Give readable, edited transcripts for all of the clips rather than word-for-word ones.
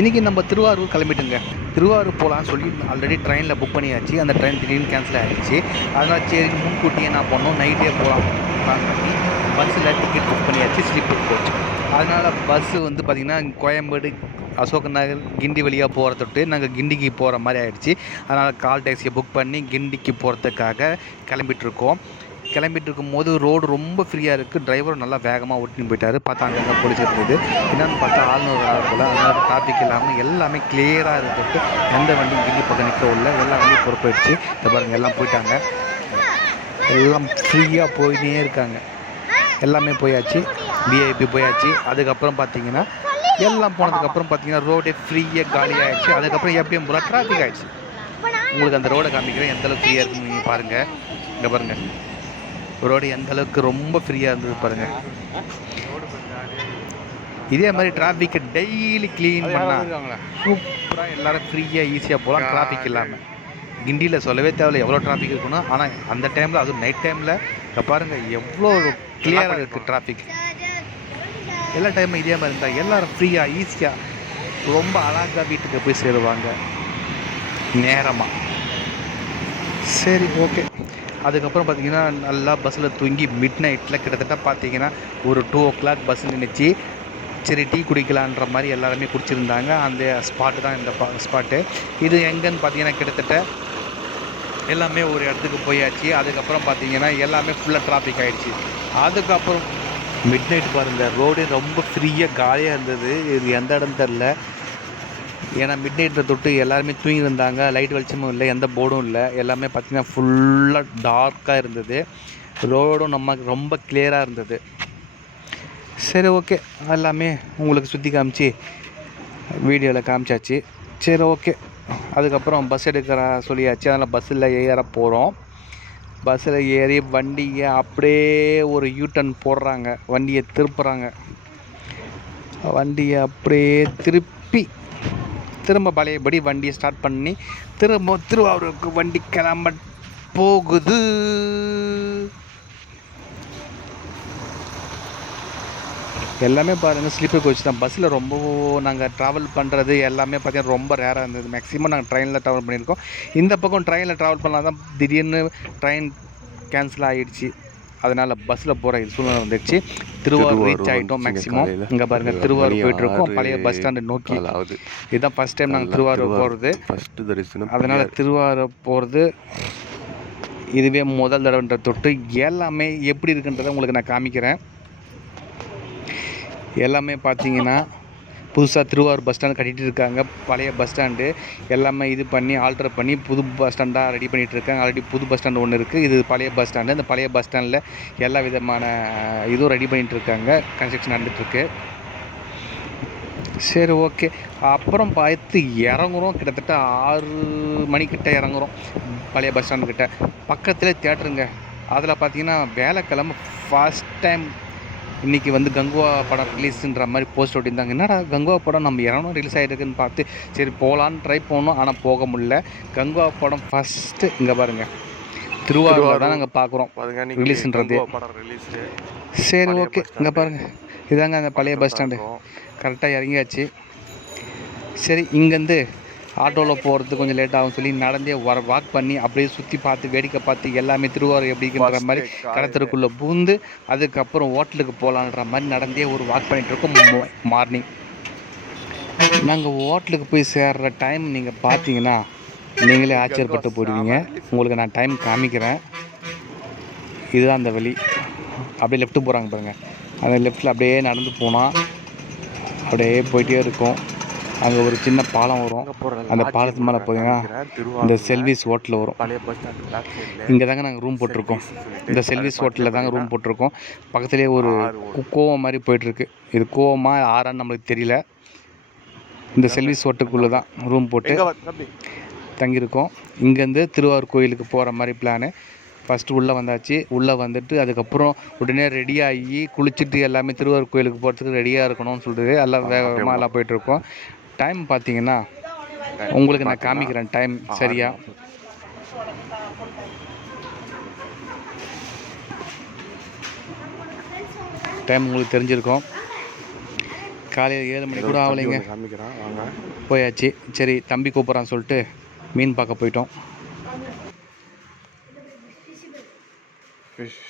இன்றைக்கி நம்ம திருவாரூர் கிளம்பிட்டுங்க. திருவாரூர் போகலான்னு சொல்லி ஆல்ரெடி ட்ரெயினில் புக் பண்ணியாச்சு. அந்த ட்ரெயின் திடீர்னு கேன்சல் ஆகிடுச்சு. அதனால் சரி முன்கூட்டியே என்ன பண்ணோம், நைட்டே போகலாம் பிளான் பண்ணி பஸ்ஸில் டிக்கெட் புக் பண்ணியாச்சு, ஸ்லீப்பர் கோச். அதனால் பஸ்ஸு வந்து பார்த்திங்கன்னா கோயம்பேடு, அசோக் நகர், கிண்டி வழியாக போகிற தொட்டு நாங்கள் கிண்டிக்கு போகிற மாதிரி ஆகிடுச்சு. அதனால் கால் டாக்ஸியை புக் பண்ணி கிண்டிக்கு போகிறதுக்காக கிளம்பிட்டுருக்கோம். கிளம்பிட்டு இருக்கும்போது ரோடு ரொம்ப ஃப்ரீயாக இருக்குது. டிரைவரும் நல்லா வேகமாக ஓட்டின்னு போயிட்டார். பார்த்தா அங்கங்கே போலீஸ் இருந்தது. என்னென்னு பார்த்தா ஆளுநர் ஆள் போல். அதனால் டிராஃபிக் இல்லாமல் எல்லாமே கிளியராக இருந்துட்டு எந்த வண்டியும் கிண்டி பக்கம் நிற்கவும் இல்லை. எல்லா வண்டியும் பொறுப்பாயிடுச்சு. இந்த பாருங்கள் எல்லாம் போயிட்டாங்க. எல்லாம் ஃப்ரீயாக போயினே இருக்காங்க. எல்லாமே போயாச்சு. விஐபி போயாச்சு. அதுக்கப்புறம் பார்த்தீங்கன்னா எல்லாம் போனதுக்கப்புறம் பார்த்தீங்கன்னா ரோடே ஃப்ரீயாக காலியாகிடுச்சு. அதுக்கப்புறம் எப்பயும் போல டிராஃபிக் ஆகிடுச்சு. உங்களுக்கு அந்த ரோடை காமிக்கிறேன் எந்தளவுக்கு ஃப்ரீயாக இருக்குன்னு நீங்கள் பாருங்கள். இங்கே பாருங்கள் ரோடு எந்த அளவுக்கு ரொம்ப ஃப்ரீயாக இருந்தது பாருங்கள். இதே மாதிரி டிராஃபிக்கை டெய்லி க்ளீன் பண்ணால் சூப்பராக எல்லோரும் ஃப்ரீயாக ஈஸியாக போகலாம் டிராஃபிக் இல்லாமல். கிண்டியில் சொல்லவே தேவையில்லை எவ்வளோ டிராஃபிக் இருக்கணும். ஆனால் அந்த டைமில் அதுவும் நைட் டைமில் பாருங்கள் எவ்வளோ கிளியராக இருக்குது டிராஃபிக். எல்லா டைமும் இதே மாதிரி இருந்தால் எல்லோரும் ஃப்ரீயாக ஈஸியாக ரொம்ப அழகாக வீட்டுக்கு போய் சேருவாங்க நேரமாக. சரி ஓகே. அதுக்கப்புறம் பார்த்திங்கன்னா நல்லா பஸ்ஸில் தூங்கி மிட் நைட்டில் கிட்டத்தட்ட பார்த்திங்கன்னா ஒரு 2 o'clock பஸ் நின்றுச்சு. சரி டீ குடிக்கலான்ற மாதிரி எல்லாருமே குடிச்சிருந்தாங்க. அந்த ஸ்பாட்டு தான் இந்த ஸ்பாட்டு. இது எங்கன்னு பார்த்தீங்கன்னா கிட்டத்தட்ட எல்லாமே ஒரு இடத்துக்கு போயாச்சு. அதுக்கப்புறம் பார்த்திங்கன்னா எல்லாமே ஃபுல்லாக டிராஃபிக் ஆகிடுச்சு. அதுக்கப்புறம் மிட் நைட் பாருங்கள் ரோடே ரொம்ப ஃப்ரீயாக காலியாக இருந்தது. இது எந்த இடம் தெரில. ஏன்னா மிட் நைட்டில் தொட்டு எல்லாருமே தூங்கியிருந்தாங்க. லைட் வெளிச்சமும் இல்லை, எந்த போர்டும் இல்லை. எல்லாமே பார்த்திங்கன்னா ஃபுல்லாக டார்க்காக இருந்தது. ரோடும் நமக்கு ரொம்ப கிளியராக இருந்தது. சரி ஓகே, எல்லாமே உங்களுக்கு சுற்றி காமிச்சு வீடியோவில் காமிச்சாச்சு. சரி ஓகே. அதுக்கப்புறம் பஸ் எடுக்கிற சொல்லியாச்சு. அதனால் பஸ்ஸில் ஏற போகிறோம். பஸ்ஸில் ஏறி வண்டியை அப்படியே ஒரு யூட்டன் போடுறாங்க. வண்டியை திருப்புறாங்க. வண்டியை அப்படியே திரும்ப பழையபடி வண்டியை ஸ்டார்ட் பண்ணி திரும்ப திருவாரூருக்கு வண்டி கிளம்ப போகுது. எல்லாமே பாருங்கள் ஸ்லீப்பர் கோச் தான். பஸ்ஸில் ரொம்ப நாங்கள் ட்ராவல் பண்ணுறது எல்லாமே பார்த்திங்கன்னா ரொம்ப ரேராக இருந்தது. மேக்ஸிமம் நாங்கள் ட்ரெயினில் ட்ராவல் பண்ணியிருக்கோம். இந்த பக்கம் ட்ரெயினில் ட்ராவல் பண்ணலாம் தான் திடீர்னு ட்ரெயின் கேன்சல் ஆகிடுச்சு. அதனால் பஸ்ஸில் போகிற சூழ்நிலை வந்துடுச்சு. திருவாரூர் ரீச் ஆகிட்டோம் மேக்ஸிமம். இங்கே பாருங்கள் திருவாரூர் போயிட்டுருக்கோம் பழைய பஸ் ஸ்டாண்டு நோக்கி. இதுதான் ஃபஸ்ட் டைம் நாங்கள் திருவாரூர் போகிறது. ஃபஸ்ட்டு தரிசனம். அதனால் திருவாரூர் போகிறது இதுவே முதல் தடவைன்ற தொட்டு எல்லாமே எப்படி இருக்குன்றதை உங்களுக்கு நான் காமிக்கிறேன். எல்லாமே பார்த்தீங்கன்னா புதுசாக திருவாரூர் பஸ் ஸ்டாண்டு கட்டிகிட்டு இருக்காங்க. பழைய பஸ் ஸ்டாண்டு எல்லாமே இது பண்ணி ஆல்ட்ரு பண்ணி புது பஸ் ஸ்டாண்டாக ரெடி பண்ணிகிட்டு இருக்காங்க. ஆல்ரெடி புது பஸ் ஸ்டாண்டு ஒன்று இருக்குது. இது பழைய பஸ் ஸ்டாண்டு. இந்த பழைய பஸ் ஸ்டாண்டில் எல்லா விதமான இதுவும் ரெடி பண்ணிகிட்டு இருக்காங்க. கன்ஸ்ட்ரக்ஷன் நடந்துகிட்ருக்கு. சரி ஓகே. அப்புறம் பார்த்து இறங்குறோம். கிட்டத்தட்ட 6 மணிக்கிட்ட இறங்குறோம் பழைய பஸ் ஸ்டாண்டுக்கிட்ட. பக்கத்துலேயே தியேட்டருங்க. அதில் பார்த்தீங்கன்னா வேலைக்கிழமை ஃபஸ்ட் டைம் இன்றைக்கி வந்து கங்குவா படம் ரிலீஸுன்ற மாதிரி போஸ்ட் ஓட்டியிருந்தாங்க. என்னடா கங்குவா படம் நம்ம இறங்கணும் ரிலீஸ் ஆகிட்டுருக்குன்னு பார்த்து சரி போகலான்னு ட்ரை பண்ணோம். ஆனால் போக முடியல. கங்குவா படம் ஃபஸ்ட்டு இங்கே பாருங்கள் திருவாரூரில் தான் நாங்கள் பார்க்குறோம் ரிலீஸுன்றது. சரி ஓகே. இங்கே பாருங்கள் இதாங்க அந்த பழைய பஸ் ஸ்டாண்டு. கரெக்டாக இறங்கியாச்சு. சரி இங்கேருந்து ஆட்டோவில் போகிறது கொஞ்சம் லேட் ஆகும் சொல்லி நடந்தே வாக் பண்ணி அப்படியே சுற்றி பார்த்து வேடிக்கை பார்த்து எல்லாமே திருவாரூர் எப்படிங்கிற மாதிரி கடத்தருக்குள்ளே பூந்து அதுக்கப்புறம் ஹோட்டலுக்கு போகலான்ற மாதிரி நடந்தே ஒரு வாக் பண்ணிகிட்ருக்கோம். மார்னிங் நாங்கள் ஹோட்டலுக்கு போய் சேர்கிற டைம் நீங்கள் பார்த்தீங்கன்னா நீங்களே ஆச்சரியப்பட்டு போடுவீங்க. உங்களுக்கு நான் டைம் காமிக்கிறேன். இதுதான் அந்த வழி. அப்படியே லெஃப்ட்டு போகிறாங்க பாருங்கள். அந்த லெஃப்ட்டில் அப்படியே நடந்து போனால் அப்படியே போயிட்டே இருக்கும். அங்கே ஒரு சின்ன பாலம் வரும். அந்த பாலத்து மேலே போனீங்கன்னா இந்த செல்விஸ் ஹோட்டலில் வரும். இங்கே தாங்க நாங்கள் ரூம் போட்டிருக்கோம். இந்த செல்விஸ் ஹோட்டலில் தாங்க ரூம் போட்டிருக்கோம். பக்கத்துலேயே ஒரு கோவம் மாதிரி போயிட்டுருக்கு. இது கோவமா ஆறான்னு நம்மளுக்கு தெரியல. இந்த செல்விஸ் ஹோட்டலுக்குள்ளே தான் ரூம் போட்டு தங்கியிருக்கோம். இங்கேருந்து திருவாரூர் கோயிலுக்கு போகிற மாதிரி பிளானு. ஃபஸ்ட்டு உள்ளே வந்தாச்சு. உள்ளே வந்துட்டு அதுக்கப்புறம் உடனே ரெடியாகி குளிச்சுட்டு எல்லாமே திருவாரூர் கோயிலுக்கு போகிறதுக்கு ரெடியாக இருக்கணும்னு சொல்லிட்டு எல்லாம் வேகமாக எல்லாம் போயிட்டுருக்கோம். டைம் பார்த்தீங்கன்னா உங்களுக்கு நான் காமிக்கிறேன் டைம் சரியாக. டைம் உங்களுக்கு தெரிஞ்சிருக்கும். காலையில் 7 மணி கூட ஆகலைங்க, காமிக்கிறான் வாங்க. போயாச்சு. சரி தம்பி கூப்பிட்றான்னு சொல்லிட்டு மீன் பார்க்க போயிட்டோம். ஃபிஷ்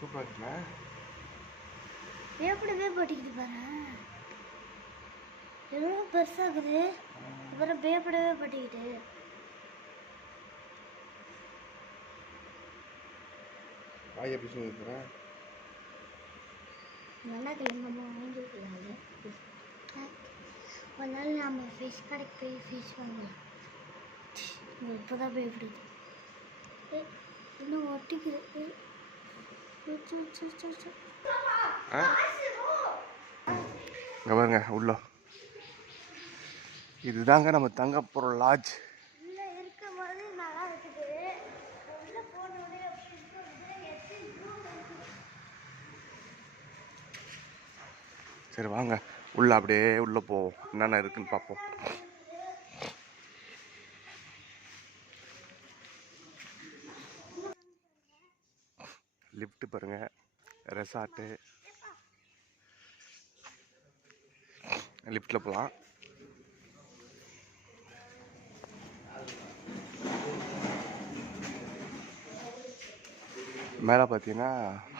சூப்பராக இருக்குல்ல, வேப்படவே போட்டிக்கிட்டு பாரு, எவ்வளோ பெருசாகுது. அப்புறம் வேப்படவே போட்டிக்கிட்டு காய் எப்படி சொல்லியிருக்கிறேன். நல்லா கிளம்பமா வாங்கிக்கலாம்ல. ஒரு நாள் நம்ம ஃபிஷ் கடைக்கு போய் ஃபிஷ் வாங்கலாம். இப்போ தான் பயப்படுது, இன்னும் ஒட்டிக்குது. இங்கே பாருங்க உள்ள, இதுதாங்க நம்ம தங்க போகிற லாட்ஜ். சரி வாங்க உள்ள அப்படியே உள்ளே போவோம், என்னென்ன இருக்குன்னு பார்ப்போம். லிஃப்ட் பாருங்க, ரெசார்ட்டு, லிஃப்டில் போகலாம். மேலே பார்த்தீங்கன்னா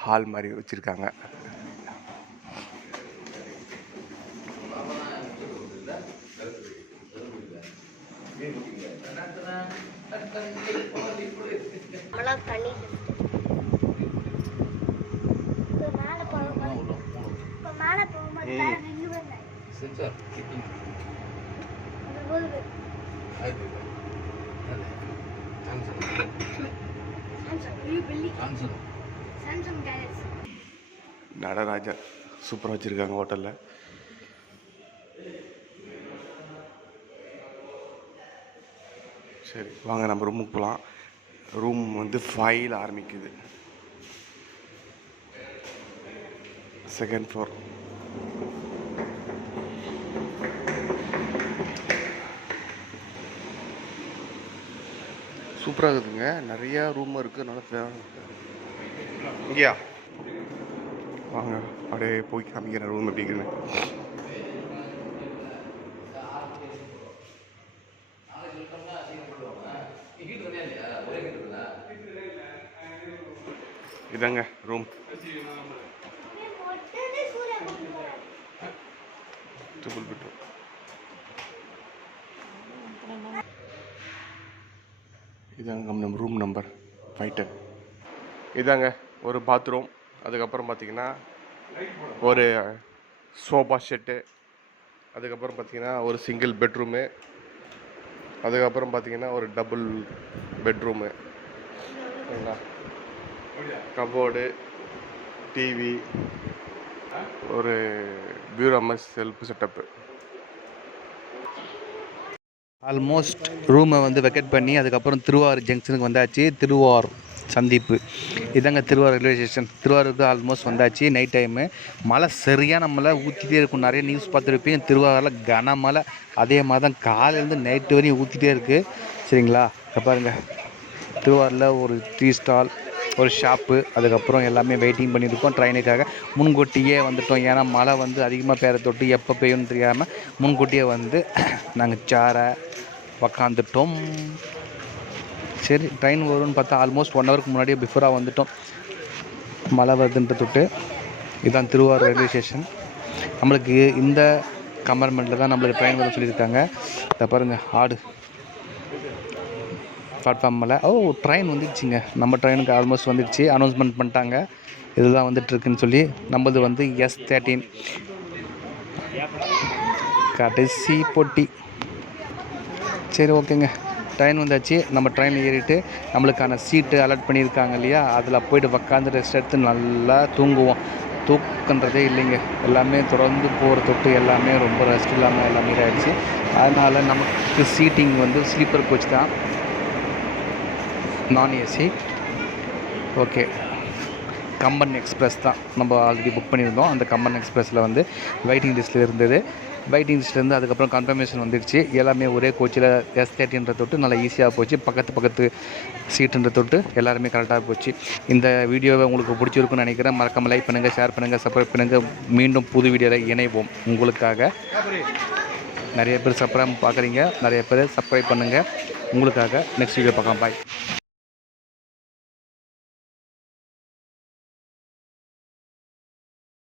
ஹால் மாதிரி வச்சுருக்காங்க. நடராஜர் சூப்பராக வச்சுருக்காங்க ஹோட்டலில். சரி வாங்க நம்ம ரூமுக்கு போகலாம். ரூம் வந்து 5 ஆரம்பிக்குது, 2nd floor. சூப்பராக இருக்குதுங்க, நிறையா ரூம் இருக்குது. நல்லா இங்கேயா வாங்க அப்படியே போய் காமிக்கிறேன் ரூம் எப்படிங்கிறது. இதாங்க ரூம், ட்ரிபிள் பெட்ரூம். இதாங்க நம்ம ரூம் நம்பர் 510. இதாங்க ஒரு பாத்ரூம், அதுக்கப்புறம் பார்த்தீங்கன்னா ஒரு சோஃபா செட்டு, அதுக்கப்புறம் பார்த்தீங்கன்னா ஒரு சிங்கிள் பெட்ரூமு, அதுக்கப்புறம் பார்த்தீங்கன்னா ஒரு டபுள் பெட்ரூமு, கபோர்டு, டிவி, ஒரு பியூரோ செல்ஃப் செட்டப்பு. ஆல்மோஸ்ட் ரூமை வந்து வெக்கேட் பண்ணி அதுக்கப்புறம் திருவாரூர் ஜங்ஷனுக்கு வந்தாச்சு. திருவாரூர் சந்திப்பு இதாங்க திருவாரூர் ரயில்வே ஸ்டேஷன். திருவாரூருக்கு ஆல்மோஸ்ட் வந்தாச்சு. நைட் டைமு மழை சரியான மழை ஊற்றிட்டே இருக்கும். நிறைய நியூஸ் பார்த்துருப்பீங்க, திருவாரூரில் கனமழை. அதே மாதிரி தான் காலையிலேருந்து நைட்டு வரையும் ஊற்றிட்டே இருக்குது. சரிங்களா, இப்போ பாருங்கள் திருவாரூரில் ஒரு டீ ஸ்டால், ஒரு ஷாப்பு, அதுக்கப்புறம் எல்லாமே வெயிட்டிங் பண்ணியிருக்கோம் ட்ரெயினுக்காக. முன்கூட்டியே வந்துவிட்டோம், ஏன்னா மழை வந்து அதிகமாக பெய்கிற தொட்டு எப்போ பெய்யும்னு தெரியாமல் முன்கூட்டியே வந்து நாங்கள் சேரை உக்காந்துட்டோம். சரி ட்ரெயின் வரும்னு பார்த்தா ஆல்மோஸ்ட் 1 ஹவருக்கு முன்னாடியே பிஃபோராக வந்துவிட்டோம். மழை வருதுன்ற தொட்டு. இதுதான் திருவாரூர் ரயில்வே ஸ்டேஷன். நம்மளுக்கு இந்த கம்பார்ட்மெண்ட்டில் தான் நம்மளுக்கு ட்ரெயின் வரும்னு சொல்லியிருக்காங்க. இதை பாருங்கள் ஆடு பிளாட்ஃபார்ம் மேலே. ட்ரெயின் வந்துடுச்சுங்க, நம்ம ட்ரெயினுக்கு ஆல்மோஸ்ட் வந்துடுச்சு. அனௌன்ஸ்மெண்ட் பண்ணிட்டாங்க இதுதான் வந்துட்டுருக்குன்னு சொல்லி. நம்மளது வந்து S13 கடைசி போட்டி. சரி ஓகேங்க, ட்ரெயின் வந்தாச்சு. நம்ம ட்ரெயின் ஏறிட்டு நம்மளுக்கான சீட்டு அலாட் பண்ணியிருக்காங்க இல்லையா, அதில் போய்ட்டு உக்காந்து ரெஸ்ட் எடுத்து நல்லா தூங்குவோம். தூக்கன்றதே இல்லைங்க, எல்லாமே தொடர்ந்து போகிற தொட்டு எல்லாமே ரொம்ப ரெஸ்ட் இல்லாமல் எல்லாமே ஆகிடுச்சு. அதனால் நமக்கு சீட்டிங் வந்து ஸ்லீப்பர் கோச் தான், நான் ஏசி. ஓகே கம்பன் எக்ஸ்பிரஸ் தான் நம்ம ஆல்ரெடி புக் பண்ணியிருந்தோம். அந்த கம்பன் எக்ஸ்பிரஸில் வந்து வெயிட்டிங் லிஸ்ட்டில் இருந்தது. வெயிட்டிங் லிஸ்ட்லேருந்து அதுக்கப்புறம் கன்ஃபர்மேஷன் வந்துடுச்சு. எல்லாமே ஒரே கோச்சில் S30 தொட்டு நல்லா ஈஸியாக போச்சு. பக்கத்து சீட்டுன்ற தொட்டு எல்லாருமே கரெக்டாக போச்சு. இந்த வீடியோவை உங்களுக்கு பிடிச்சிருக்குன்னு நினைக்கிறேன். மறக்காமல் லைக் பண்ணுங்கள், ஷேர் பண்ணுங்கள், சப்ஸ்கிரைப் பண்ணுங்கள். மீண்டும் புது வீடியோவில் இணைவோம். உங்களுக்காக நிறைய பேர் சப்ஸ்கிரைப் பார்க்குறீங்க, நிறைய பேர் சப்ஸ்கிரைப் பண்ணுங்கள். உங்களுக்காக நெக்ஸ்ட் வீடியோ பார்க்கலாம். பாய்.